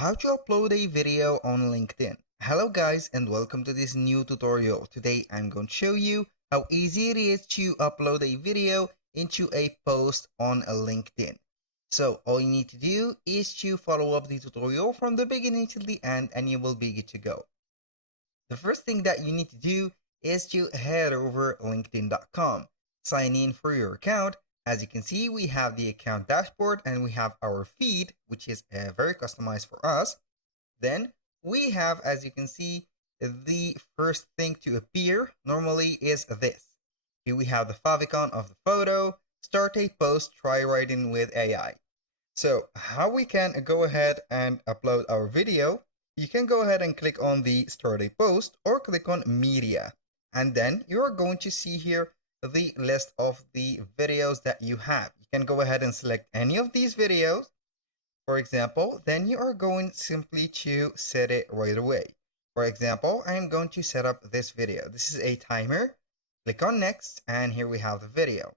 How to upload a video on LinkedIn. Hello guys and welcome to this new tutorial. Today I'm going to show you how easy it is to upload a video into a post on a LinkedIn. So all you need to do is to follow up the tutorial from the beginning to the end and you will be good to go. The first thing that you need to do is to head over linkedin.com, sign in for your account. As you can see, we have the account dashboard and we have our feed, which is very customized for us. Then we have, as you can see, the first thing to appear normally is this. Here we have the favicon of the photo, start a post, try writing with AI. So how we can go ahead and upload our video, you can go ahead and click on the start a post or click on media. And then you are going to see here the list of the videos that you have. You can go ahead and select any of these videos, for example, then you are going simply to set it right away. For example, I'm going to set up this video. This is a timer. Click on next and here we have the video.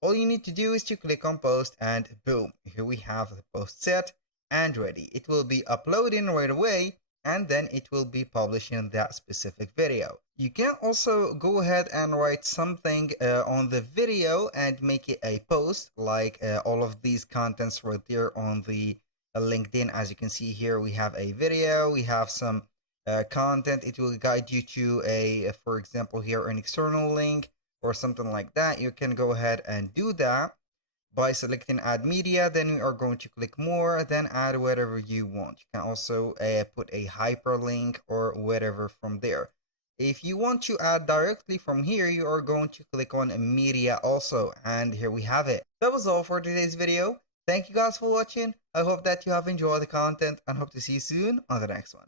All you need to do is to click on post and boom, here we have the post set and ready. It will be uploading right away and then it will be publishing that specific video. You can also go ahead and write something on the video and make it a post, like all of these contents right there on the LinkedIn. As you can see here, we have a video, we have some content. It will guide you to for example here, an external link or something like that. You can go ahead and do that by selecting add media. Then you are going to click more, then add whatever you want. You can also put a hyperlink or whatever from there. If you want to add directly from here, you are going to click on media also, and here we have it. That was all for today's video. Thank you guys for watching. I hope that you have enjoyed the content and hope to see you soon on the next one.